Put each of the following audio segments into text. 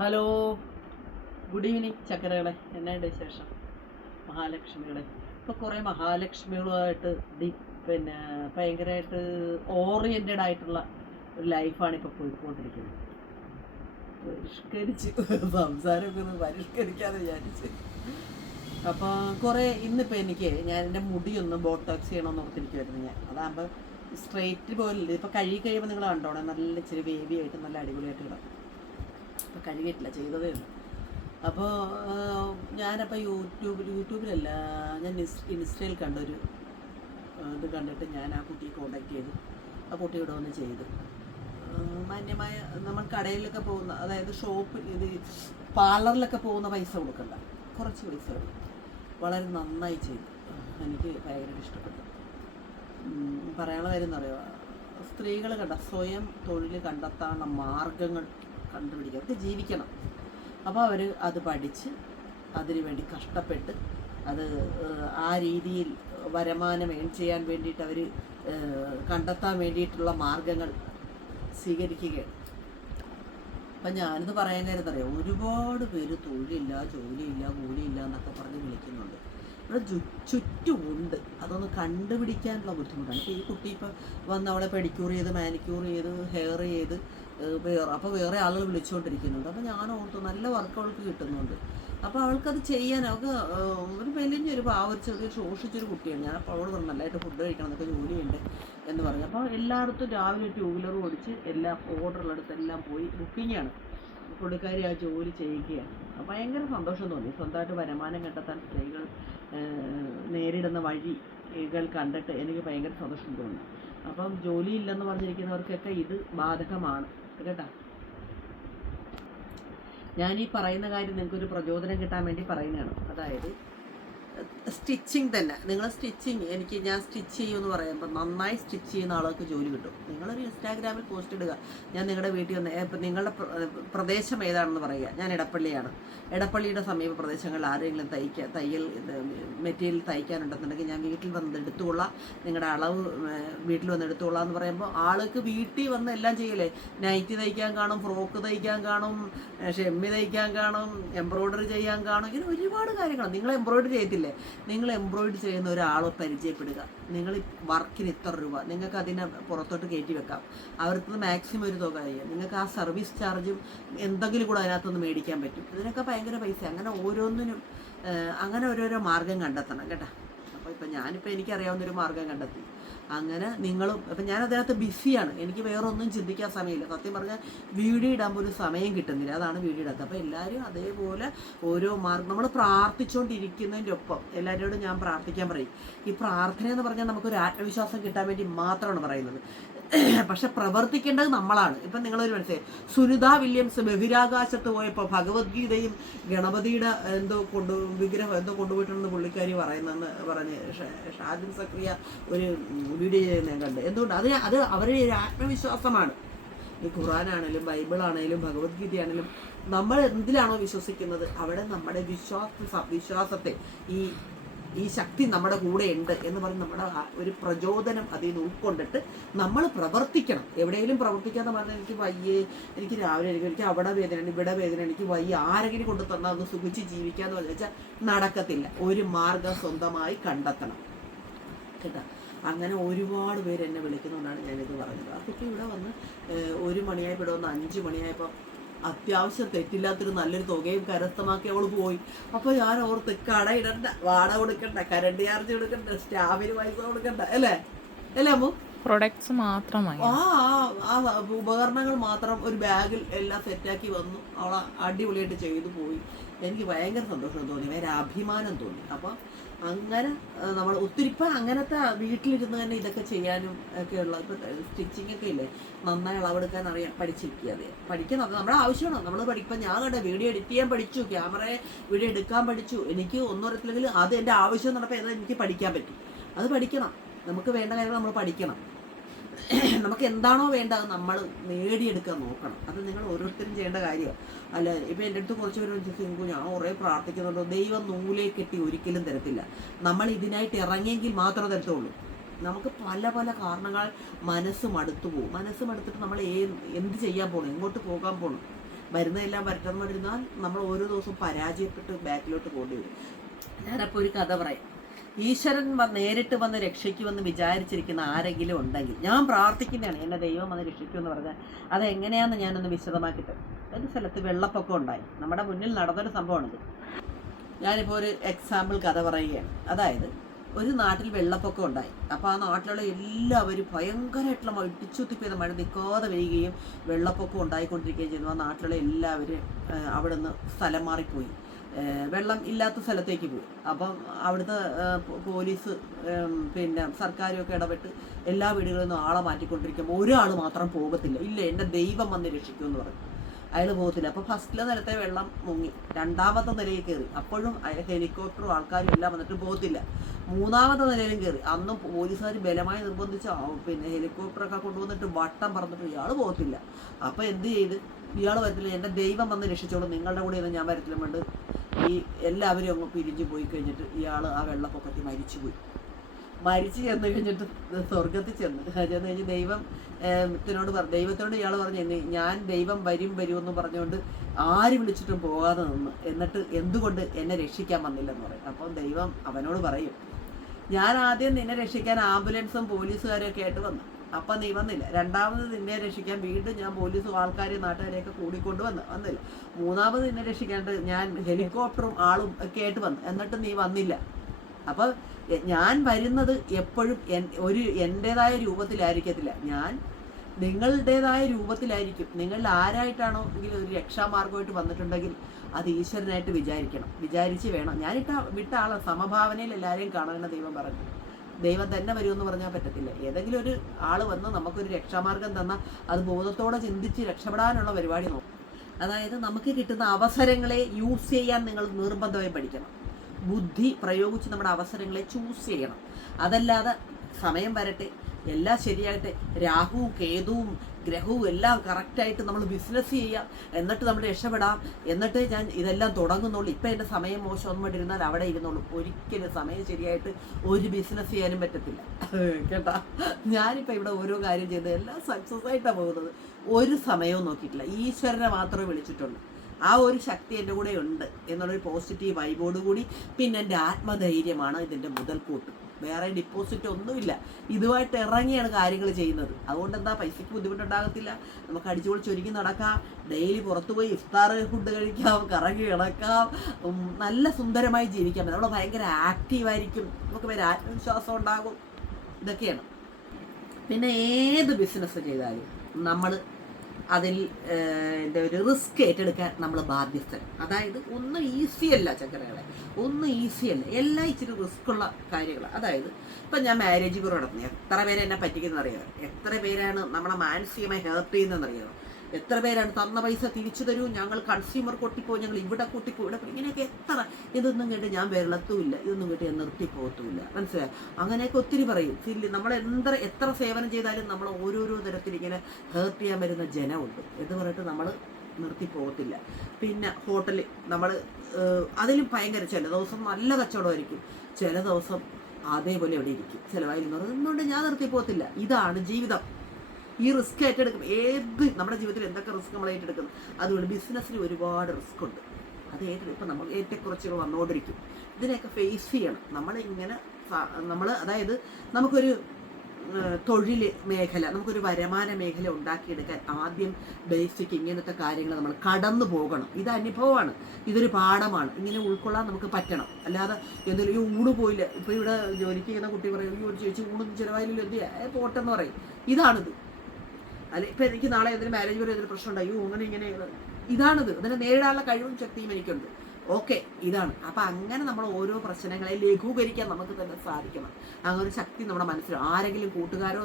Hello, good evening ചക്കരകളെ. എന്നാണ്ട് വിശേഷം മഹാലക്ഷ്മികളെ? ഇപ്പോൾ കുറേ മഹാലക്ഷ്മികളുമായിട്ട് പിന്നെ ഭയങ്കരമായിട്ട് ഓറിയൻറ്റഡ് ആയിട്ടുള്ള ഒരു ലൈഫാണ് ഇപ്പോൾ പോയിക്കൊണ്ടിരിക്കുന്നത്. പരിഷ്കരിച്ച് സംസാരമൊക്കെ ഒന്ന് പരിഷ്കരിക്കാതെ വിചാരിച്ച്. അപ്പോൾ കുറേ ഇന്നിപ്പോൾ ഞാൻ എൻ്റെ മുടിയൊന്ന് ബോട്ടോക്സ് ചെയ്യണമെന്ന് ഓർത്തിരിക്കുമായിരുന്നു. ഞാൻ അതാകുമ്പോൾ സ്ട്രെയിറ്റ് പോലില്ല. ഇപ്പോൾ കഴുകി കഴിയുമ്പോൾ നിങ്ങൾ കണ്ടോണം, നല്ല ഇച്ചിരി വേവി ആയിട്ട് നല്ല അടിപൊളിയായിട്ട് കിടക്കും. അപ്പോൾ കഴുകിയിട്ടില്ല, ചെയ്തതേ ഉള്ളൂ. അപ്പോൾ ഞാനപ്പോൾ യൂട്യൂബിലല്ല, ഞാൻ ഇൻസ്റ്റയിൽ കണ്ടൊരു ഇത് കണ്ടിട്ട് ഞാൻ ആ കുട്ടിയെ കോണ്ടാക്ട് ചെയ്തു. ആ കുട്ടിയോട് വന്ന് ചെയ്തു. മാന്യമായ നമ്മൾ കടയിലൊക്കെ പോകുന്ന, അതായത് പാർലറിലൊക്കെ പോകുന്ന പൈസ കൊടുക്കണ്ട, കുറച്ച് പൈസ കൊടുക്കും. വളരെ നന്നായി ചെയ്തു. എനിക്ക് ഭയങ്കര ഇഷ്ടപ്പെട്ടു. പറയാനുള്ള കാര്യം എന്ന് പറയുക, സ്ത്രീകൾ സ്വയം തൊഴിൽ കണ്ടെത്താനുള്ള മാർഗങ്ങൾ കണ്ടുപിടിക്കുക. അവർക്ക് ജീവിക്കണം. അപ്പോൾ അവർ അത് പഠിച്ച് അതിനു വേണ്ടി കഷ്ടപ്പെട്ട് അത് ആ രീതിയിൽ വരുമാനം ഏൺ ചെയ്യാൻ വേണ്ടിയിട്ട് അവർ കണ്ടെത്താൻ വേണ്ടിയിട്ടുള്ള മാർഗങ്ങൾ സ്വീകരിക്കുകയാണ്. അപ്പം ഞാനിത് പറയാൻ കാര്യം അറിയാം, ഒരുപാട് പേര് തൊഴിലില്ല, ജോലിയില്ല, കൂലിയില്ല എന്നൊക്കെ പറഞ്ഞ് വിളിക്കുന്നുണ്ട്. ഇവിടെ ചുറ്റുമുണ്ട്. അതൊന്ന് കണ്ടുപിടിക്കാനുള്ള ബുദ്ധിമുട്ടാണ്. ഇപ്പോൾ ഈ കുട്ടി ഇപ്പോൾ വന്ന് അവളെ പെഡിക്യൂർ ചെയ്ത് മാനിക്യൂർ ചെയ്ത് ഹെയർ ചെയ്ത് അപ്പോൾ വേറെ ആളുകൾ വിളിച്ചുകൊണ്ടിരിക്കുന്നുണ്ട്. അപ്പോൾ ഞാൻ ഓർത്തു, നല്ല വർക്ക് അവൾക്ക് കിട്ടുന്നുണ്ട്. അപ്പോൾ അവൾക്കത് ചെയ്യാൻ അവൾക്ക് ഒരു മെലിഞ്ഞൊരു ചെറിയ ശോഷിച്ചൊരു കുട്ടിയാണ്. ഞാൻ അപ്പോൾ അവളോട് പറഞ്ഞു, നല്ലതായിട്ട് ഫുഡ് കഴിക്കണം, എന്നൊക്കെ ജോലിയുണ്ട് എന്ന് പറഞ്ഞു. അപ്പോൾ എല്ലായിടത്തും രാവിലെ 2 വീലർ ഓടിച്ച് എല്ലാ ഓർഡറുള്ളടുത്തെല്ലാം പോയി ബുക്കിങ്ങാണ്. പുള്ളിക്കാരി ആ ജോലി ചെയ്യുകയാണ്. ഭയങ്കര സന്തോഷം തോന്നി. സ്വന്തമായിട്ട് വരുമാനം കണ്ടെത്താൻ സ്ത്രീകൾ നേരിടുന്ന വഴികൾ കണ്ടിട്ട് എനിക്ക് ഭയങ്കര സന്തോഷം തോന്നി. അപ്പം ജോലിയില്ലെന്ന് പറഞ്ഞിരിക്കുന്നവർക്കൊക്കെ ഇത് ബാധകമാണ് കേട്ടോ. ഞാനീ പറയുന്ന കാര്യം നിങ്ങൾക്കൊരു പ്രചോദനം കിട്ടാൻ വേണ്ടി പറയുന്നതാണ്. അതായത് സ്റ്റിച്ചിങ് തന്നെ, നിങ്ങൾ ഞാൻ സ്റ്റിച്ച് ചെയ്യുമെന്ന് പറയുമ്പോൾ നന്നായി സ്റ്റിച്ച് ചെയ്യുന്ന ആൾക്ക് ജോലി കിട്ടും. നിങ്ങളൊരു ഇൻസ്റ്റാഗ്രാമിൽ പോസ്റ്റ് ഇടുക, ഞാൻ നിങ്ങളുടെ വീട്ടിൽ വന്ന്, ഇപ്പം നിങ്ങളുടെ പ്രദേശം ഏതാണെന്ന് പറയുക. ഞാൻ ഇടപ്പള്ളിയാണ്. ഇടപ്പള്ളിയുടെ സമീപ പ്രദേശങ്ങളിൽ ആരെങ്കിലും തയ്യൽ മെറ്റീരിയൽ തയ്ക്കാനുണ്ടെന്നുണ്ടെങ്കിൽ ഞാൻ വീട്ടിൽ വന്ന് എടുത്തുകൊള്ളാം, നിങ്ങളുടെ അളവ് വീട്ടിൽ വന്ന് എടുത്തുകൊള്ളാം എന്ന് പറയുമ്പോൾ ആൾക്ക് വീട്ടിൽ വന്ന് എല്ലാം ചെയ്യലേ. നൈറ്റി തയ്ക്കാൻ കാണും, ഫ്രോക്ക് തയ്ക്കാൻ കാണും, ഷെമ്മി തയ്ക്കാൻ കാണും, എംബ്രോയ്ഡറി ചെയ്യാൻ കാണും. ഇങ്ങനെ ഒരുപാട് കാര്യങ്ങൾ. നിങ്ങൾ എംബ്രോയ്ഡറി ചെയ്തില്ലേ, നിങ്ങൾ എംബ്രോയ്ഡറി ചെയ്യുന്ന ഒരാളെ പരിചയപ്പെടുക. നിങ്ങൾ വർക്കിന് ഇത്ര രൂപ, നിങ്ങൾക്ക് അതിനെ പുറത്തോട്ട് കയറ്റി വെക്കാം. അവർക്ക് മാക്സിമം ഒരു തുക ചെയ്യുക. നിങ്ങൾക്ക് ആ സർവീസ് ചാർജും എന്തെങ്കിലും കൂടെ അതിനകത്തൊന്ന് മേടിക്കാൻ പറ്റും. ഇതിനൊക്കെ ഭയങ്കര പൈസ. അങ്ങനെ ഓരോന്നിനും അങ്ങനെ ഓരോരോ മാർഗം കണ്ടെത്തണം കേട്ടോ. അപ്പോൾ ഞാനിപ്പോൾ എനിക്കറിയാവുന്നൊരു മാർഗം കണ്ടെത്തി. അങ്ങനെ നിങ്ങളും, അപ്പം ഞാൻ അതിനകത്ത് ബിസിയാണ്, എനിക്ക് വേറൊന്നും ചിന്തിക്കാൻ സമയമില്ല. സത്യം പറഞ്ഞാൽ വീഡിയോ ഇടാൻ പോലും സമയം കിട്ടുന്നില്ല. അതാണ് വീഡിയോ ഇടാത്തത്. അപ്പോൾ എല്ലാവരും അതേപോലെ ഓരോ മാർഗം, നമ്മൾ പ്രാർത്ഥിച്ചുകൊണ്ടിരിക്കുന്നതിൻ്റെ ഒപ്പം എല്ലാവരോടും ഞാൻ പ്രാർത്ഥിക്കാൻ പറയും. ഈ പ്രാർത്ഥന എന്ന് പറഞ്ഞാൽ നമുക്കൊരു ആത്മവിശ്വാസം കിട്ടാൻ വേണ്ടി മാത്രമാണ് പറയുന്നത്. പക്ഷെ പ്രവർത്തിക്കേണ്ടത് നമ്മളാണ്. ഇപ്പം നിങ്ങളൊരു മനസ്സിലായി, സുനിത വില്യംസ് ബഹിരാകാശത്ത് പോയപ്പോൾ ഭഗവത്ഗീതയും ഗണപതിയുടെ വിഗ്രഹം എന്തോ കൊണ്ടുപോയിട്ടുണ്ടെന്ന് പുള്ളിക്കാരി പറയുന്നെന്ന് പറഞ്ഞ് ഷാജിൻ സക്രിയ ഒരു വീഡിയോ ചെയ്യുന്ന ഞാൻ കണ്ട്. എന്തുകൊണ്ട് അത് അവരുടെ ഒരു ആത്മവിശ്വാസമാണ്. ഈ ഖുറാനാണേലും ബൈബിളാണേലും ഭഗവത്ഗീതയാണേലും നമ്മൾ എന്തിലാണോ വിശ്വസിക്കുന്നത് അവിടെ നമ്മുടെ വിശ്വാസത്തെ ഈ ശക്തി നമ്മുടെ കൂടെ ഉണ്ട് എന്ന് പറഞ്ഞ് നമ്മുടെ ഒരു പ്രചോദനം അതിൽ നിന്ന് ഉൾക്കൊണ്ടിട്ട് നമ്മൾ പ്രവർത്തിക്കണം. എവിടെയെങ്കിലും പ്രവർത്തിക്കാതെ പറഞ്ഞാൽ എനിക്ക് വയ്യേ, എനിക്ക് രാവിലെ എനിക്ക് അവിടെ വേദന, ഇവിടെ വേദന, എനിക്ക് വയ്യ, ആരെങ്കിലും കൊണ്ട് തന്നാൽ ഒന്ന് സുഖിച്ച് ജീവിക്കാന്ന് പറഞ്ഞു വെച്ചാൽ നടക്കത്തില്ല. ഒരു മാർഗം സ്വന്തമായി കണ്ടെത്തണം കേട്ടോ. അങ്ങനെ ഒരുപാട് പേര് എന്നെ വിളിക്കുന്നതുകൊണ്ടാണ് ഞാനിത് പറഞ്ഞത്. ആ കുട്ടി ഇവിടെ വന്ന് 1 മണിയായപ്പോൾ ഇവിടെ വന്ന് 5 മണിയായപ്പോൾ അത്യാവശ്യം തെറ്റില്ലാത്തൊരു നല്ലൊരു തുകയും കരസ്ഥമാക്കി അവൾ പോയി. അപ്പോൾ ഞാൻ ഓർത്ത്, കട ഇടണ്ട, വാടക കൊടുക്കണ്ട, കറണ്ട് ചാർജ് കൊടുക്കണ്ട, സ്റ്റാഫിന് പൈസ കൊടുക്കണ്ട, അല്ലേ അമ്മു? പ്രൊഡക്ട്സ് മാത്രമായി ആ ഉപകരണങ്ങൾ മാത്രം ഒരു ബാഗിൽ എല്ലാം സെറ്റാക്കി വന്നു. അവളെ അടിപൊളിയായിട്ട് ചെയ്തു പോയി. എനിക്ക് ഭയങ്കര സന്തോഷം തോന്നി, ഭയങ്കര അഭിമാനം തോന്നി. അപ്പം അങ്ങനെ നമ്മൾ ഒത്തിരി ഇപ്പം അങ്ങനത്തെ വീട്ടിലിരുന്ന് തന്നെ ഇതൊക്കെ ചെയ്യാനും ഒക്കെയുള്ള ഇപ്പം സ്റ്റിച്ചിങ് ഒക്കെ ഇല്ലേ, നന്നായി അളവെടുക്കാൻ അറിയാം, പഠിച്ചിരിക്കുക. അതെ, പഠിക്കുന്നത് നമ്മുടെ ആവശ്യമാണ്. നമ്മൾ പഠിപ്പം ഞാൻ കണ്ട വീഡിയോ എഡിറ്റ് ചെയ്യാൻ പഠിച്ചു, ക്യാമറയെ വീഡിയോ എടുക്കാൻ പഠിച്ചു. എനിക്ക് ഒന്നും അറിയത്തില്ലെങ്കിൽ അത് എൻ്റെ ആവശ്യം നടപ്പോൾ ഏതാ എനിക്ക് പഠിക്കാൻ പറ്റും. അത് പഠിക്കണം. നമുക്ക് വേണ്ട കാര്യങ്ങൾ നമ്മൾ പഠിക്കണം. നമുക്ക് എന്താണോ വേണ്ടത് നമ്മൾ നേടിയെടുക്കാൻ നോക്കണം. അത് നിങ്ങൾ ഓരോരുത്തരും ചെയ്യേണ്ട കാര്യമാണ്. അല്ല, ഇപ്പം എൻ്റെ അടുത്ത് കുറച്ച് പേര് ചോദിച്ചു, ഞാൻ കുറേ പ്രാർത്ഥിക്കുന്നുണ്ടോ? ദൈവം നൂലേ കെട്ടി ഒരിക്കലും തരത്തില്ല. നമ്മൾ ഇതിനായിട്ട് ഇറങ്ങിയെങ്കിൽ മാത്രമേ തരത്തുള്ളൂ. നമുക്ക് പല പല കാരണങ്ങൾ മനസ്സ് മടുത്തു പോകും. മനസ്സ് മടുത്തിട്ട് നമ്മൾ എന്ത് ചെയ്യാൻ പോകണം, എങ്ങോട്ട് പോകാൻ പോകണം, വരുന്നതെല്ലാം വരട്ടെന്ന് പറഞ്ഞാൽ നമ്മൾ ഓരോ ദിവസവും പരാജയപ്പെട്ട് ബാക്കിലോട്ട് പോകേണ്ടി വരും. ഞാനപ്പോൾ ഒരു കഥ പറയാം. ഈശ്വരൻ നേരിട്ട് വന്ന് രക്ഷിക്കുമെന്ന് വിചാരിച്ചിരിക്കുന്ന ആരെങ്കിലും ഉണ്ടെങ്കിൽ, ഞാൻ പ്രാർത്ഥിക്കുന്നതാണ് എന്നെ ദൈവം വന്ന് രക്ഷിക്കുമെന്ന് പറഞ്ഞാൽ അതെങ്ങനെയാണെന്ന് ഞാനൊന്ന് വിശദമാക്കിയിട്ട്. ഒരു സ്ഥലത്ത് വെള്ളപ്പൊക്കം ഉണ്ടായി. നമ്മുടെ മുന്നിൽ നടന്നൊരു സംഭവമാണിത്. ഞാനിപ്പോൾ ഒരു എക്സാമ്പിൾ കഥ പറയുകയാണ്. അതായത് ഒരു നാട്ടിൽ വെള്ളപ്പൊക്കം ഉണ്ടായി. അപ്പോൾ ആ നാട്ടിലുള്ള എല്ലാവരും ഭയങ്കരമായിട്ടുള്ള ഇടിച്ചുത്തി പെയ്ത മഴ നിൽക്കാതെ പെയ്യുകയും വെള്ളപ്പൊക്കം ഉണ്ടായിക്കൊണ്ടിരിക്കുകയും ചെയ്യുന്നു. ആ നാട്ടിലുള്ള എല്ലാവരും അവിടെ നിന്ന് സ്ഥലം മാറിപ്പോയി, വെള്ളം ഇല്ലാത്ത സ്ഥലത്തേക്ക് പോയി. അപ്പം അവിടുത്തെ പോലീസ് പിന്നെ സർക്കാരും ഒക്കെ ഇടപെട്ട് എല്ലാ വീടുകളിൽ നിന്നും ആളെ മാറ്റിക്കൊണ്ടിരിക്കുമ്പോൾ ഒരാൾ മാത്രം പോകത്തില്ല. ഇല്ല, എൻ്റെ ദൈവം വന്ന് രക്ഷിക്കുമെന്ന് പറഞ്ഞു. അയാൾ പോകത്തില്ല. അപ്പോൾ ഫസ്റ്റിലെ നിലത്തെ വെള്ളം മുങ്ങി, രണ്ടാമത്തെ നിലയിൽ കയറി. അപ്പോഴും ഹെലികോപ്റ്ററും ആൾക്കാരും എല്ലാം വന്നിട്ട് പോകത്തില്ല. മൂന്നാമത്തെ നിലയിലും കയറി. അന്നും പോലീസുകാർ ബലമായി നിർബന്ധിച്ച് പിന്നെ ഹെലികോപ്റ്ററൊക്കെ കൊണ്ടുവന്നിട്ട് വട്ടം പറന്നിട്ട് ഇയാൾ പോകത്തില്ല. അപ്പോൾ എന്ത് ചെയ്ത്, ഇയാൾ വരത്തില്ല, എൻ്റെ ദൈവം വന്ന് രക്ഷിച്ചോളൂ, നിങ്ങളുടെ കൂടെ ഞാൻ വരത്തില്ല കൊണ്ട് ഈ എല്ലാവരും അങ്ങ് പിരിഞ്ഞു പോയി കഴിഞ്ഞിട്ട് ഇയാൾ ആ വെള്ളപ്പൊക്കത്തിൽ മരിച്ചുപോയി. മരിച്ചു ചെന്ന് കഴിഞ്ഞിട്ട് സ്വർഗത്തിൽ ചെന്ന് കഴിഞ്ഞ് ദൈവത്തോട് ഇയാൾ പറഞ്ഞു, ഞാൻ ദൈവം വരുമെന്ന് പറഞ്ഞുകൊണ്ട് ആര് വിളിച്ചിട്ടും പോകാതെ നിന്ന്, എന്നിട്ട് എന്തുകൊണ്ട് എന്നെ രക്ഷിക്കാൻ വന്നില്ലെന്ന് പറയും. അപ്പം ദൈവം അവനോട് പറയും, ഞാൻ ആദ്യം നിന്നെ രക്ഷിക്കാൻ ആംബുലൻസും പോലീസുകാരെയൊക്കെ ആയിട്ട് വന്നു, അപ്പം നീ വന്നില്ല. രണ്ടാമത് നിന്നെ രക്ഷിക്കാൻ വീണ്ടും ഞാൻ പോലീസും ആൾക്കാരെയും നാട്ടുകാരെയൊക്കെ കൂടിക്കൊണ്ട് വന്നില്ല. മൂന്നാമത് നിന്നെ രക്ഷിക്കാണ്ട് ഞാൻ ഹെലികോപ്റ്ററും ആളും ഒക്കെ ആയിട്ട് വന്നു, എന്നിട്ട് നീ വന്നില്ല. അപ്പോൾ ഞാൻ വരുന്നത് എപ്പോഴും എൻ്റേതായ രൂപത്തിലായിരിക്കത്തില്ല, ഞാൻ നിങ്ങളുടേതായ രൂപത്തിലായിരിക്കും. നിങ്ങൾ ആരായിട്ടാണോ എങ്കിലും ഒരു രക്ഷാമാർഗമായിട്ട് വന്നിട്ടുണ്ടെങ്കിൽ അത് ഈശ്വരനായിട്ട് വിചാരിച്ച് വേണം. വിട്ട ആളെ സമഭാവനയിൽ എല്ലാവരെയും കാണാമെന്ന് ദൈവം പറഞ്ഞു. ദൈവം തന്നെ വരുമെന്ന് പറഞ്ഞാൽ പറ്റത്തില്ല. ഏതെങ്കിലും ഒരു ആൾ വന്ന് നമുക്കൊരു രക്ഷാമാർഗം തന്നാൽ അത് ബോധത്തോടെ ചിന്തിച്ച് രക്ഷപ്പെടാനുള്ള പരിപാടി നോക്കും. അതായത് നമുക്ക് കിട്ടുന്ന അവസരങ്ങളെ യൂസ് ചെയ്യാൻ നിങ്ങൾ നിർബന്ധമായി പഠിക്കണം. ബുദ്ധി പ്രയോഗിച്ച് നമ്മുടെ അവസരങ്ങളെ ചൂസ് ചെയ്യണം. അതല്ലാതെ സമയം വരട്ടെ, എല്ലാം ശരിയായിട്ട്, രാഹുവും കേതുവും ഗ്രഹവും എല്ലാം കറക്റ്റായിട്ട് നമ്മൾ ബിസിനസ് ചെയ്യാം, എന്നിട്ട് നമ്മൾ രക്ഷപ്പെടാം, എന്നിട്ട് ഞാൻ ഇതെല്ലാം തുടങ്ങുന്നുള്ളൂ, ഇപ്പം എൻ്റെ സമയം മോശം ഇരുന്നാൽ അവിടെ ഇരുന്നുള്ളൂ. ഒരിക്കലും സമയം ശരിയായിട്ട് ഒരു ബിസിനസ് ചെയ്യാനും പറ്റത്തില്ല കേട്ടാ. ഞാനിപ്പോൾ ഇവിടെ ഓരോ കാര്യം ചെയ്ത് എല്ലാം സക്സസ് ആയിട്ടാണ് പോകുന്നത്. ഒരു സമയവും നോക്കിയിട്ടില്ല, ഈശ്വരനെ മാത്രമേ വിളിച്ചിട്ടുള്ളൂ. ആ ഒരു ശക്തി എൻ്റെ കൂടെ ഉണ്ട് എന്നുള്ളൊരു പോസിറ്റീവ് വൈബോട് കൂടി, പിന്നെ എൻ്റെ ആത്മധൈര്യമാണ് ഇതിൻ്റെ മുതൽക്കൂട്ട്. വേറെ ഡിപ്പോസിറ്റ് ഒന്നുമില്ല. ഇതുമായിട്ട് ഇറങ്ങിയാണ് കാര്യങ്ങൾ ചെയ്യുന്നത്. അതുകൊണ്ട് എന്താ, പൈസയ്ക്ക് ബുദ്ധിമുട്ടുണ്ടാകത്തില്ല. നമുക്ക് അടിച്ചുപൊളിച്ച് ഒരുങ്ങി നടക്കാം, ഡെയിലി പുറത്തു പോയി ഇഫ്താർ ഫുഡ് കഴിക്കാം, കറങ്ങി കിടക്കാം, നല്ല സുന്ദരമായി ജീവിക്കാൻ പറ്റും. നമ്മൾ ഭയങ്കര ആക്റ്റീവായിരിക്കും, നമുക്ക് ഭയങ്കര ആത്മവിശ്വാസം ഉണ്ടാകും. ഇതൊക്കെയാണ്. പിന്നെ ഏത് ബിസിനസ് ചെയ്താലും നമ്മൾ അതിൽ ഒരു റിസ്ക് ഏറ്റെടുക്കാൻ നമ്മൾ ബാധ്യസ്ഥൻ. അതായത് ഒന്നും ഈസിയല്ല ചക്കരകളെ, ഒന്നും ഈസിയല്ല, എല്ലാം ഇച്ചിരി റിസ്ക്കുള്ള കാര്യങ്ങൾ. അതായത് ഇപ്പം ഞാൻ മാരേജ് ബ്യൂറോ നടത്തുന്നത്, എത്ര പേരെ എന്നെ പറ്റിക്കുന്നറിയാമോ? എത്ര പേരാണ് നമ്മളെ മാനസികമായി ഹേർട്ട് ചെയ്യുന്നതെന്നറിയാമോ? എത്ര പേരാണ് തന്ന പൈസ തിരിച്ചു തരൂ, ഞങ്ങൾ കൺസ്യൂമർ കൊട്ടിപ്പോയി, ഞങ്ങൾ ഇവിടെ കൊട്ടിപ്പോയി, ഇവിടെ ഇങ്ങനെയൊക്കെ എത്ര. ഇതൊന്നും കേട്ട് ഞാൻ വെള്ളത്തുമില്ല, ഇതൊന്നും കേട്ട് ഞാൻ നിർത്തിപ്പോകത്തുമില്ല. മനസ്സിലായി? അങ്ങനെയൊക്കെ ഒത്തിരി പറയും. നമ്മൾ എത്ര സേവനം ചെയ്താലും നമ്മൾ ഓരോരോ തരത്തിൽ ഇങ്ങനെ ഹേർട്ട് ചെയ്യാൻ വരുന്ന ജനമുണ്ട് എന്ന് പറഞ്ഞിട്ട് നമ്മൾ നിർത്തിപ്പോകത്തില്ല. പിന്നെ ഹോട്ടലിൽ നമ്മൾ അതിലും ഭയങ്കര, ചില ദിവസം നല്ല കച്ചവടമായിരിക്കും, ചില ദിവസം അതേപോലെ എവിടെ ഇരിക്കും, ചിലവായിരുന്നു. അതുകൊണ്ട് ഞാൻ നിർത്തിപ്പോകത്തില്ല. ഇതാണ് ജീവിതം. ഈ റിസ്ക് ഏറ്റെടുക്കും. നമ്മുടെ ജീവിതത്തിൽ എന്തൊക്കെ റിസ്ക് നമ്മൾ ഏറ്റെടുക്കുന്നു. അതുകൊണ്ട് ബിസിനസ്സിൽ ഒരുപാട് റിസ്ക് ഉണ്ട്. അത് ഇപ്പം നമ്മൾ ഏറ്റക്കുറച്ചുകൾ വന്നുകൊണ്ടിരിക്കും. ഇതിനെയൊക്കെ ഫേസ് ചെയ്യണം. അതായത് നമുക്കൊരു തൊഴിൽ മേഖല, നമുക്കൊരു വരുമാന മേഖല ഉണ്ടാക്കിയെടുക്കാൻ ആദ്യം ബേസിക് ഇങ്ങനത്തെ കാര്യങ്ങൾ നമ്മൾ കടന്നു പോകണം. ഇത് അനുഭവമാണ്, ഇതൊരു പാഠമാണ്. ഇങ്ങനെ ഉൾക്കൊള്ളാൻ നമുക്ക് പറ്റണം. അല്ലാതെ എന്തെങ്കിലും ഊണ് പോയില്ല, ഇപ്പോൾ ഇവിടെ ജോലിക്ക് ചെയ്യുന്ന കുട്ടി പറയും, ഒരു ചേച്ചി ഊണൊന്നും ചിലവായില്ല, എന്ത് പോട്ടെന്ന് പറയും. ഇതാണിത്. അല്ലെ, ഇപ്പം എനിക്ക് നാളെ എന്തെങ്കിലും മാരേജ് വരെ എന്തെങ്കിലും പ്രശ്നം ഉണ്ടായി, ഇങ്ങനെ ഇതാണിത്. അതിനെ നേരിടാനുള്ള കഴിവും ശക്തിയും എനിക്കുണ്ട്. ഓക്കെ, ഇതാണ്. അപ്പം അങ്ങനെ നമ്മൾ ഓരോ പ്രശ്നങ്ങളെ ലഘൂകരിക്കാൻ നമുക്ക് തന്നെ സാധിക്കണം. അങ്ങനെ ഒരു ശക്തി നമ്മുടെ മനസ്സിൽ. ആരെങ്കിലും കൂട്ടുകാരോ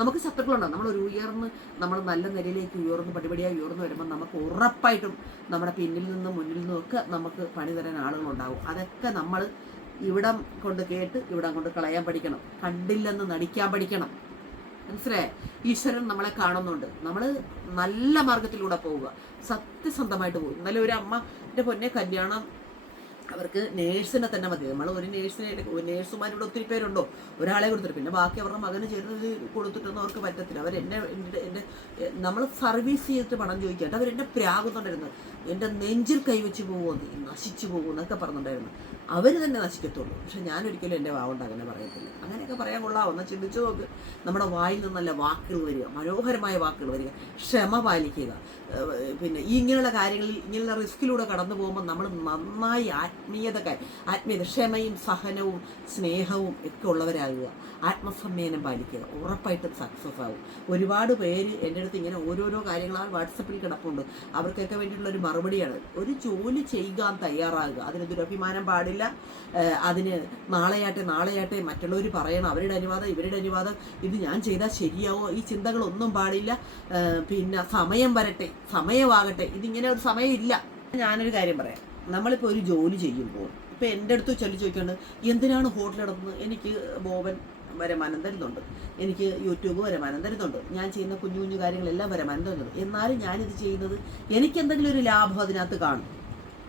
നമുക്ക് ശത്രുക്കളുണ്ടാവും. നമ്മൾ നല്ല നിലയിലേക്ക് പടിപടിയായി ഉയർന്നു വരുമ്പോൾ നമുക്ക് ഉറപ്പായിട്ടും നമ്മുടെ പിന്നിൽ നിന്നും മുന്നിൽ നിന്നും ഒക്കെ നമുക്ക് പണി തരാൻ ആളുകളുണ്ടാവും. അതൊക്കെ നമ്മൾ ഇവിടം കൊണ്ട് കേട്ട് ഇവിടം കൊണ്ട് കളയാൻ പഠിക്കണം. കണ്ടില്ലെന്ന് നടിക്കാൻ പഠിക്കണം. മനസ്സിലായേ? ഈശ്വരൻ നമ്മളെ കാണുന്നുണ്ട്. നമ്മൾ നല്ല മാർഗത്തിലൂടെ പോവുക, സത്യസന്ധമായിട്ട് പോകും. ഇന്നലെ ഒരു അമ്മ, എൻ്റെ പൊന്നെ, കല്യാണം അവർക്ക് നേഴ്സിനെ തന്നെ മതി. നമ്മൾ ഒരു നേഴ്സുമാർ ഇവിടെ ഒത്തിരി പേരുണ്ടോ, ഒരാളെ കൊടുത്തിട്ട് പിന്നെ ബാക്കി അവരുടെ മകന് ചേർന്നത് കൊടുത്തിട്ടൊന്നും അവർക്ക് പറ്റത്തില്ല. എൻ്റെ നമ്മൾ സർവീസ് ചെയ്തിട്ട് പണം ചോദിക്കാട്ട് അവരെന്നെ പ്രാകുന്നുണ്ടായിരുന്നു. എൻ്റെ നെഞ്ചിൽ കൈവച്ച് പോകുമെന്ന്, നശിച്ചു പോകുമെന്നൊക്കെ പറഞ്ഞിട്ടുണ്ടായിരുന്നു. അവർ തന്നെ നശിക്കത്തുള്ളൂ. പക്ഷെ ഞാനൊരിക്കലും എൻ്റെ വാവുണ്ട് അങ്ങനെ പറയത്തില്ല. അങ്ങനെയൊക്കെ പറയാൻ കൊള്ളാവുന്ന ചിന്തിച്ചു നോക്ക്. നമ്മുടെ വായിൽ നിന്ന് നല്ല വാക്കുകൾ വരിക, മനോഹരമായ വാക്കുകൾ വരിക, ക്ഷമ പാലിക്കുക. പിന്നെ ഇങ്ങനെയുള്ള കാര്യങ്ങളിൽ ഇങ്ങനെയുള്ള റിസ്കിലൂടെ കടന്നു പോകുമ്പോൾ നമ്മൾ നന്നായി ആത്മീയത, ക്ഷമയും സഹനവും സ്നേഹവും ഒക്കെ ഉള്ളവരാകുക. ആത്മസംയമനം പാലിക്കുക. ഉറപ്പായിട്ടും സക്സസ് ആവും. ഒരുപാട് പേര് എൻ്റെ അടുത്ത് ഇങ്ങനെ ഓരോരോ കാര്യങ്ങളാൽ വാട്സപ്പിൽ കിടപ്പുണ്ട്. അവർക്കൊക്കെ വേണ്ടിയിട്ടുള്ളൊരു മറുപടിയാണ്, ഒരു ജോലി ചെയ്യാൻ തയ്യാറാകുക. അതിന് ദുരഭിമാനം പാടില്ല. അതിന് നാളെയാട്ടെ മറ്റുള്ളവർ പറയണം, അവരുടെ അനുവാദം ഇവരുടെ അനുവാദം, ഇത് ഞാൻ ചെയ്താൽ ശരിയാവോ, ഈ ചിന്തകളൊന്നും പാടില്ല. പിന്നെ സമയം വരട്ടെ, സമയമാകട്ടെ, ഇതിങ്ങനെ ഒരു സമയമില്ല. ഞാനൊരു കാര്യം പറയാം. നമ്മളിപ്പോൾ ഒരു ജോലി ചെയ്യുമ്പോൾ ഇപ്പോൾ എൻ്റെ അടുത്ത് ചോദിക്കുന്നുണ്ട്, എന്തിനാണ് ഹോട്ടൽ നടത്തുന്നത്? എനിക്ക് ബോബൻ വരുമാനം തരുന്നുണ്ട്, എനിക്ക് യൂട്യൂബ് വരുമാനം തരുന്നുണ്ട്, ഞാൻ ചെയ്യുന്ന കുഞ്ഞു കുഞ്ഞു കാര്യങ്ങളെല്ലാം വരുമാനം തരുന്നുണ്ട്. എന്നാലും ഞാനിത് ചെയ്യുന്നത് എനിക്ക് എന്തെങ്കിലും ഒരു ലാഭം അതിനകത്ത് കാണും.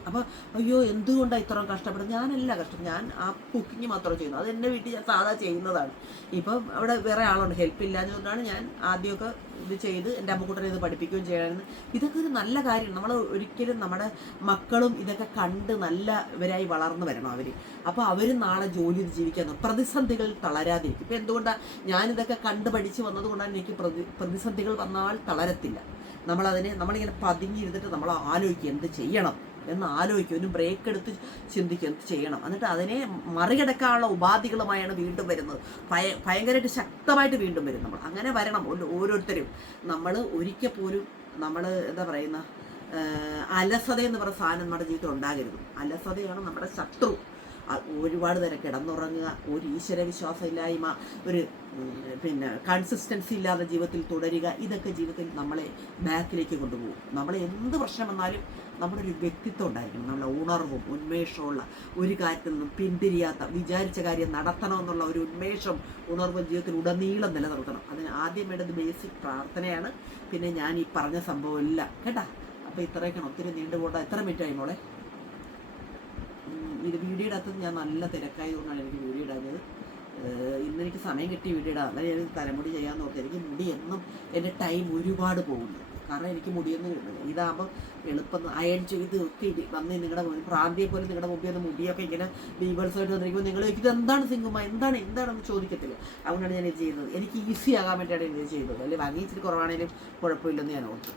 അപ്പോൾ അയ്യോ എന്തുകൊണ്ടാണ് ഇത്രയും കഷ്ടപ്പെടുന്നത്? ഞാനല്ല കഷ്ടം, ഞാൻ ആ കുക്കിങ് മാത്രമേ ചെയ്യുന്നു. അത് എൻ്റെ വീട്ടിൽ ഞാൻ സാധാ ചെയ്യുന്നതാണ്. ഇപ്പം അവിടെ വേറെ ആളുണ്ട്, ഹെൽപ്പ് ഇല്ലാഞ്ഞതുകൊണ്ടാണ് ഞാൻ ആദ്യമൊക്കെ ഇത് ചെയ്ത് എൻ്റെ അമ്മക്കുട്ടനെ ഇത് പഠിപ്പിക്കുകയും ചെയ്യണമെന്ന്. ഇതൊക്കെ ഒരു നല്ല കാര്യം. നമ്മൾ ഒരിക്കലും നമ്മുടെ മക്കളും ഇതൊക്കെ കണ്ട് നല്ലവരായി വളർന്നു വരണം അവർ. അപ്പോൾ അവരും നാളെ ജോലി ചെയ്ത് ജീവിക്കാൻ പ്രതിസന്ധികൾ തളരാതിരിക്കും. ഇപ്പം എന്തുകൊണ്ടാണ് ഞാനിതൊക്കെ കണ്ട് പഠിച്ച് വന്നതുകൊണ്ടാണ് എനിക്ക് പ്രതിസന്ധികൾ വന്നാൽ തളരത്തില്ല. നമ്മളിങ്ങനെ പതുങ്ങിയിരുന്നിട്ട് നമ്മൾ ആലോചിക്കുക എന്ത് ചെയ്യണം എന്ന് ആലോചിക്കും, ഒരു ബ്രേക്ക് എടുത്ത് ചിന്തിക്കും എന്ത് ചെയ്യണം. എന്നിട്ട് അതിനെ മറികടക്കാനുള്ള ഉപാധികളുമായാണ് വീണ്ടും വരുന്നത്. ഭയങ്കരമായിട്ട് ശക്തമായിട്ട് വീണ്ടും വരും. നമ്മൾ അങ്ങനെ വരണം ഓരോരുത്തരും. നമ്മൾ ഒരിക്കൽ പോലും നമ്മൾ എന്താ പറയുന്ന അലസത എന്ന് പറയുന്ന സാധനം നമ്മുടെ ജീവിതത്തിൽ ഉണ്ടാകരുത്. അലസതയാണ് നമ്മുടെ ശത്രു. ഒരുപാട് നേരം കിടന്നുറങ്ങുക, ഒരു ഈശ്വരവിശ്വാസം ഇല്ലായ്മ, ഒരു പിന്നെ കൺസിസ്റ്റൻസി ഇല്ലാതെ ജീവിതത്തിൽ തുടരുക, ഇതൊക്കെ ജീവിതത്തിൽ നമ്മളെ ബാക്കിലേക്ക് കൊണ്ടുപോകും. നമ്മളെ എന്ത് പ്രശ്നം വന്നാലും നമ്മുടെ ഒരു വ്യക്തിത്വം ഉണ്ടായിരിക്കണം. നമ്മളെ ഉണർവും ഉന്മേഷമുള്ള, ഒരു കാര്യത്തിൽ നിന്നും പിന്തിരിയാത്ത, വിചാരിച്ച കാര്യം നടത്തണമെന്നുള്ള ഒരു ഉന്മേഷം ഉണർവും ജീവിതത്തിൽ ഉടനീളം നിലനിർത്തണം. അതിന് ആദ്യം വേണ്ടത് ബേസിക് പ്രാർത്ഥനയാണ്. പിന്നെ ഞാൻ ഈ പറഞ്ഞ സംഭവം എല്ലാം കേട്ടാ. അപ്പോൾ ഇത്രയൊക്കെയാണ്, ഒത്തിരി നീണ്ടുപോകണ്ട. എത്ര മിനിറ്റ് ആയി മോളെ? ഇത് വീഡിയോ ഇടാത്തത് ഞാൻ നല്ല തിരക്കായതുകൊണ്ടാണ് എനിക്ക് വീഡിയോ ഇടാഞ്ഞത്. ഇന്നെനിക്ക് സമയം കിട്ടി വീഡിയോ ഇടാം. അങ്ങനെ ഞാൻ തലമുടി ചെയ്യാൻ നോക്കി. എനിക്ക് മുടി എന്നും എൻ്റെ ടൈം ഒരുപാട് പോകുന്നു. കാരണം എനിക്ക് മുടിയൊന്നും കിട്ടുന്നില്ല. ഇതാകുമ്പോൾ എളുപ്പം അയൺ ചെയ്ത് ഒക്കെ വന്ന് നിങ്ങളുടെ പ്രാന്തിയെ പോലെ നിങ്ങളുടെ മുമ്പിൽ ഒന്ന് മുടിയൊക്കെ ഇങ്ങനെ ബീബേഴ്സായിട്ട് വന്നിരിക്കുമ്പോൾ നിങ്ങൾ ഇത് എന്താണ് സിംഗുമ, എന്താണെന്ന് ചോദിക്കത്തില്ല. അതുകൊണ്ടാണ് ഞാൻ ഇത് ചെയ്യുന്നത്. എനിക്ക് ഈസി ആകാൻ വേണ്ടിയാണ് ഇത് ചെയ്യുന്നത്. അല്ലെങ്കിൽ വാങ്ങി ഇച്ചിരി കുറവാണെങ്കിലും കുഴപ്പമില്ലെന്ന് ഞാൻ ഓർത്തു.